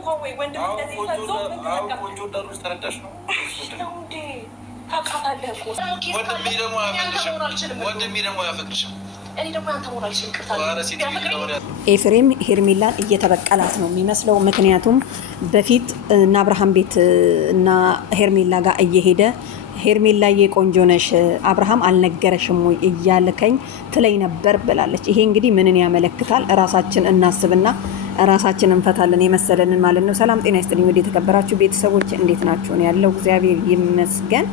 እንኳን ወይ ወንድም እንደዚህ ፈዞ ቆንጆ ደሩስ ተረዳሽ ነው እንዴ? ታውቃታለህ እኮ ወንድሜ ደግሞ ያፈቅርሻል። እኔ ደግሞ አንተ ሞራልሽ ይቅርታ ኤፍሬም ሄርሜላን እየተበቀላት ነው የሚመስለው። ምክንያቱም በፊት እና አብርሃም ቤት እና ሄርሜላ ጋር እየሄደ ሄርሜላዬ ቆንጆ ነሽ አብርሃም አልነገረሽም ወይ እያልከኝ ትለይ ነበር ብላለች። ይሄ እንግዲህ ምንን ያመለክታል? ራሳችን እናስብና ራሳችን እንፈታለን የመሰለንን ማለት ነው። ሰላም ጤና ይስጥልኝ ወደ የተከበራችሁ ቤተሰቦች እንዴት ናችሁ? ነው ያለው እግዚአብሔር ይመስገን።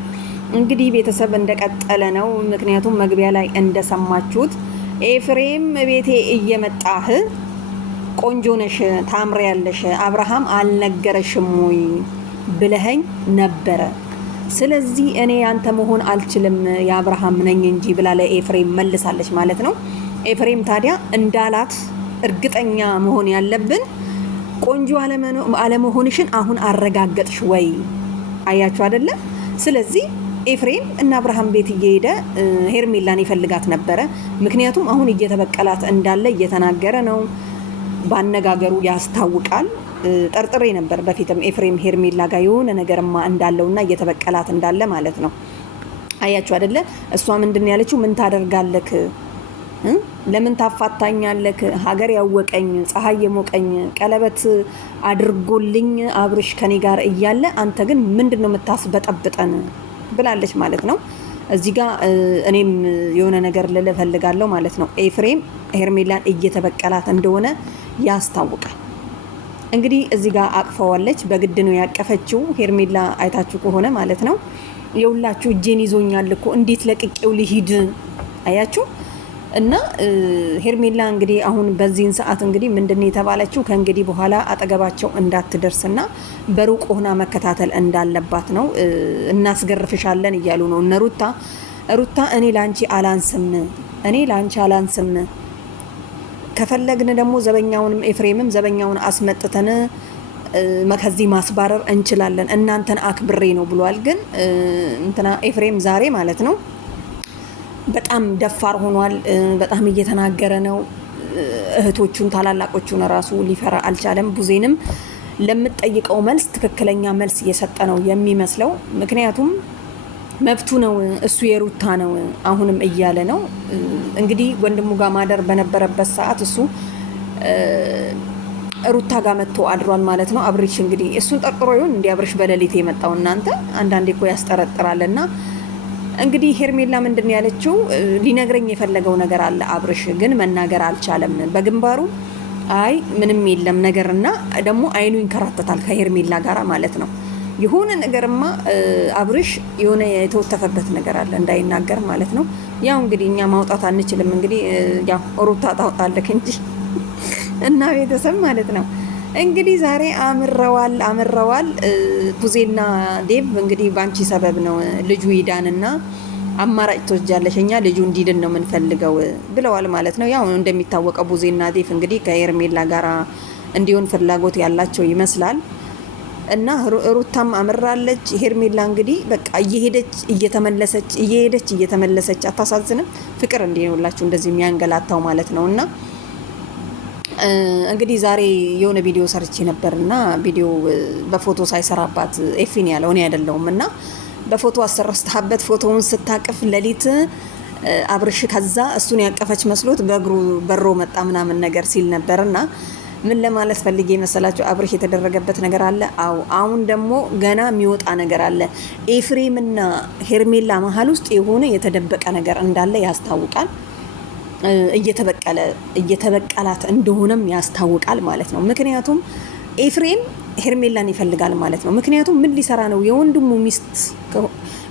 እንግዲህ ቤተሰብ እንደቀጠለ ነው። ምክንያቱም መግቢያ ላይ እንደሰማችሁት ኤፍሬም ቤቴ እየመጣህ ቆንጆ ነሽ ታምሪያለሽ አብርሃም አልነገረሽም ወይ ብለኸኝ ነበረ። ስለዚህ እኔ አንተ መሆን አልችልም የአብርሃም ነኝ እንጂ ብላ ለኤፍሬም መልሳለች ማለት ነው። ኤፍሬም ታዲያ እንዳላት እርግጠኛ መሆን ያለብን ቆንጆ አለመሆንሽን አሁን አረጋገጥሽ ወይ? አያችሁ አይደለ? ስለዚህ ኤፍሬም እና አብርሃም ቤት እየሄደ ሄርሜላን ይፈልጋት ነበረ። ምክንያቱም አሁን እየተበቀላት እንዳለ እየተናገረ ነው። ባነጋገሩ ያስታውቃል። ጠርጥሬ ነበር በፊትም ኤፍሬም ሄርሜላ ጋር የሆነ ነገርማ እንዳለውና እየተበቀላት እንዳለ ማለት ነው። አያችሁ አይደለ? እሷ ምንድን ያለችው ምን ታደርጋለክ? ለምን ታፋታኛለክ? ሀገር ያወቀኝ ፀሐይ የሞቀኝ ቀለበት አድርጎልኝ አብርሽ ከኔ ጋር እያለ አንተ ግን ምንድነው የምታስበጠብጠን ብላለች ማለት ነው። እዚህ ጋር እኔም የሆነ ነገር ልል ፈልጋለሁ ማለት ነው። ኤፍሬም ሄርሜላን እየተበቀላት እንደሆነ ያስታውቃል። እንግዲህ እዚህ ጋር አቅፈዋለች። በግድ ነው ያቀፈችው። ሄርሜላ አይታችሁ ከሆነ ማለት ነው የሁላችሁ እጄን ይዞኛል እኮ እንዴት ለቅቄው ልሂድ? አያችሁ እና ሄርሜላ እንግዲህ አሁን በዚህን ሰዓት እንግዲህ ምንድነው የተባለችው? ከእንግዲህ በኋላ አጠገባቸው እንዳትደርስና በሩቅ ሆና መከታተል እንዳለባት ነው። እናስገርፍሻለን እያሉ ነው እነ ሩታ እኔ ላንቺ አላንስም ከፈለግን ደግሞ ዘበኛውንም ኤፍሬምም ዘበኛውን አስመጥተን ከዚህ ማስባረር እንችላለን እናንተን አክብሬ ነው ብሏል። ግን እንትና ኤፍሬም ዛሬ ማለት ነው በጣም ደፋር ሆኗል። በጣም እየተናገረ ነው። እህቶቹን ታላላቆቹን ራሱ ሊፈራ አልቻለም። ቡዜንም ለምትጠይቀው መልስ ትክክለኛ መልስ እየሰጠ ነው የሚመስለው። ምክንያቱም መብቱ ነው እሱ የሩታ ነው አሁንም እያለ ነው። እንግዲህ ወንድሙ ጋር ማደር በነበረበት ሰዓት እሱ ሩታ ጋር መጥቶ አድሯል ማለት ነው። አብርሽ እንግዲህ እሱን ጠርጥሮ ይሁን እንዲህ አብርሽ በሌሊት የመጣው እናንተ አንዳንዴ እኮ ያስጠረጥራልና እንግዲህ ሄርሜላ ምንድን ያለችው ሊነግረኝ የፈለገው ነገር አለ አብርሽ ግን መናገር አልቻለም። በግንባሩ አይ ምንም የለም ነገርና ደግሞ አይኑ ይንከራተታል ከሄርሜላ ጋራ ማለት ነው። የሆነ ነገርማ አብርሽ የሆነ የተወተፈበት ነገር አለ እንዳይናገር ማለት ነው። ያው እንግዲህ እኛ ማውጣት አንችልም። እንግዲህ ያው ሩታ ታውጣለክ እንጂ እና ቤተሰብ ማለት ነው። እንግዲህ ዛሬ አምረዋል ቡዜና ዴቭ እንግዲህ ባንቺ ሰበብ ነው ልጁ ይዳንና አማራጭ ተወጃለሽ እኛ ልጁ እንዲድን ነው የምንፈልገው ብለዋል ማለት ነው። ያው እንደሚታወቀው ቡዜና ዴቭ እንግዲህ ከሄርሜላ ጋራ እንዲሆን ፍላጎት ያላቸው ይመስላል። እና ሩታም አምራለች። ሄርሜላ እንግዲህ በቃ እየሄደች እየተመለሰች አታሳዝንም? ፍቅር እንዲሆንላችሁ እንደዚህ የሚያንገላታው ማለት ነውና እንግዲህ ዛሬ የሆነ ቪዲዮ ሰርቼ ነበርና ቪዲዮ በፎቶ ሳይሰራባት ኤፊን ያለው እኔ አይደለሁም እና በፎቶ አሰረስተሃበት ፎቶውን ስታቅፍ ለሊት አብርሽ ከዛ እሱን ያቀፈች መስሎት በእግሩ በሮ መጣ ምናምን ነገር ሲል ነበርና ምን ለማለት ፈልጌ መሰላችሁ? አብርሽ የተደረገበት ነገር አለ። አሁን ደግሞ ገና የሚወጣ ነገር አለ። ኤፍሬምና ሄርሜላ መሀል ውስጥ የሆነ የተደበቀ ነገር እንዳለ ያስታውቃል። እየተበቀላት እንደሆነም ያስታውቃል ማለት ነው። ምክንያቱም ኤፍሬም ሄርሜላን ይፈልጋል ማለት ነው። ምክንያቱም ምን ሊሰራ ነው? የወንድሙ ሚስት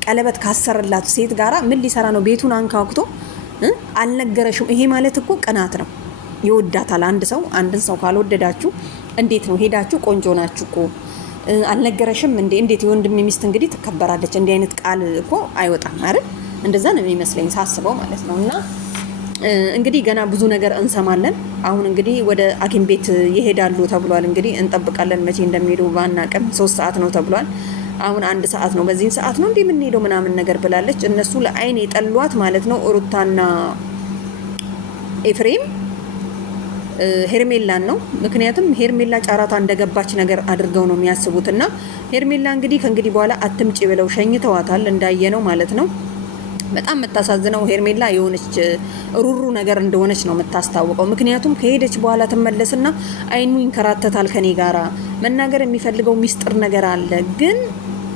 ቀለበት ካሰረላት ሴት ጋራ ምን ሊሰራ ነው? ቤቱን አንኳኩቶ አልነገረሽም? ይሄ ማለት እኮ ቅናት ነው። ይወዳታል። አንድን ሰው ካልወደዳችሁ እንዴት ነው ሄዳችሁ ቆንጆ ናችሁ እኮ አልነገረሽም እንዴት የወንድም ሚስት እንግዲህ ትከበራለች? እንዲህ አይነት ቃል እኮ አይወጣም አይደል? እንደዛ ነው የሚመስለኝ ሳስበው ማለት ነውና እንግዲህ ገና ብዙ ነገር እንሰማለን። አሁን እንግዲህ ወደ ሐኪም ቤት ይሄዳሉ ተብሏል። እንግዲህ እንጠብቃለን መቼ እንደሚሄዱ ባናቀም 3 ሰዓት ነው ተብሏል። አሁን 1 ሰዓት ነው። በዚህን ሰዓት ነው እንዴ ምን ሄደው ምናምን ነገር ብላለች። እነሱ ለአይን የጠሏት ማለት ነው ሩታና ኤፍሬም ሄርሜላን ነው። ምክንያቱም ሄርሜላ ጨረታ እንደገባች ነገር አድርገው ነው የሚያስቡት። እና ሄርሜላ እንግዲህ ከእንግዲህ በኋላ አትምጪ ብለው ሸኝተዋታል፣ እንዳየነው ማለት ነው። በጣም የምታሳዝነው ሄርሜላ የሆነች ሩሩ ነገር እንደሆነች ነው የምታስታውቀው። ምክንያቱም ከሄደች በኋላ ትመለስና አይኑ ይንከራተታል። ከኔ ጋራ መናገር የሚፈልገው ሚስጥር ነገር አለ፣ ግን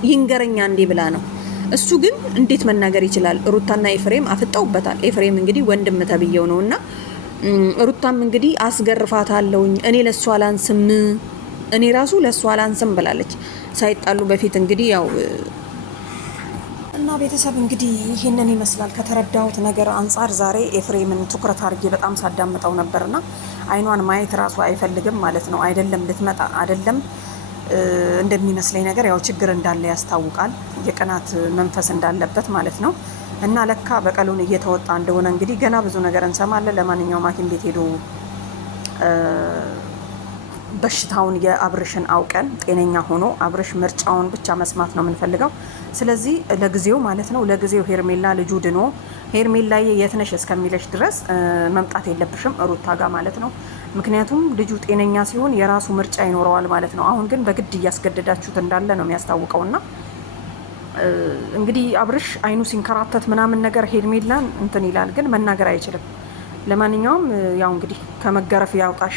ይንገረኛ እንዴ ብላ ነው። እሱ ግን እንዴት መናገር ይችላል? ሩታና ኤፍሬም አፍጠውበታል። ኤፍሬም እንግዲህ ወንድም ተብየው ነው እና ሩታም እንግዲህ አስገርፋታለሁኝ እኔ ለሷ አላንስም፣ እኔ ራሱ ለሷ አላንስም ብላለች ሳይጣሉ በፊት እንግዲህ ያው እና ቤተሰብ እንግዲህ ይህንን ይመስላል ከተረዳሁት ነገር አንጻር። ዛሬ ኤፍሬምን ትኩረት አድርጌ በጣም ሳዳምጠው ነበርና አይኗን ማየት ራሱ አይፈልግም ማለት ነው። አይደለም ልትመጣ አይደለም እንደሚመስለኝ ነገር ያው ችግር እንዳለ ያስታውቃል። የቅናት መንፈስ እንዳለበት ማለት ነው። እና ለካ በቀሉን እየተወጣ እንደሆነ እንግዲህ ገና ብዙ ነገር እንሰማለን። ለማንኛውም ሐኪም ቤት ሄዶ በሽታውን የአብርሽን አውቀን ጤነኛ ሆኖ አብርሽ ምርጫውን ብቻ መስማት ነው የምንፈልገው። ስለዚህ ለጊዜው ማለት ነው ለጊዜው ሄርሜላ ልጁ ድኖ ሄርሜላዬ የት ነሽ እስከሚለሽ ድረስ መምጣት የለብሽም ሩታ ጋር ማለት ነው። ምክንያቱም ልጁ ጤነኛ ሲሆን የራሱ ምርጫ ይኖረዋል ማለት ነው። አሁን ግን በግድ እያስገደዳችሁት እንዳለ ነው የሚያስታውቀውና እንግዲህ አብርሽ አይኑ ሲንከራተት ምናምን ነገር ሄርሜላን እንትን ይላል፣ ግን መናገር አይችልም። ለማንኛውም ያው እንግዲህ ከመገረፍ ያውጣሽ።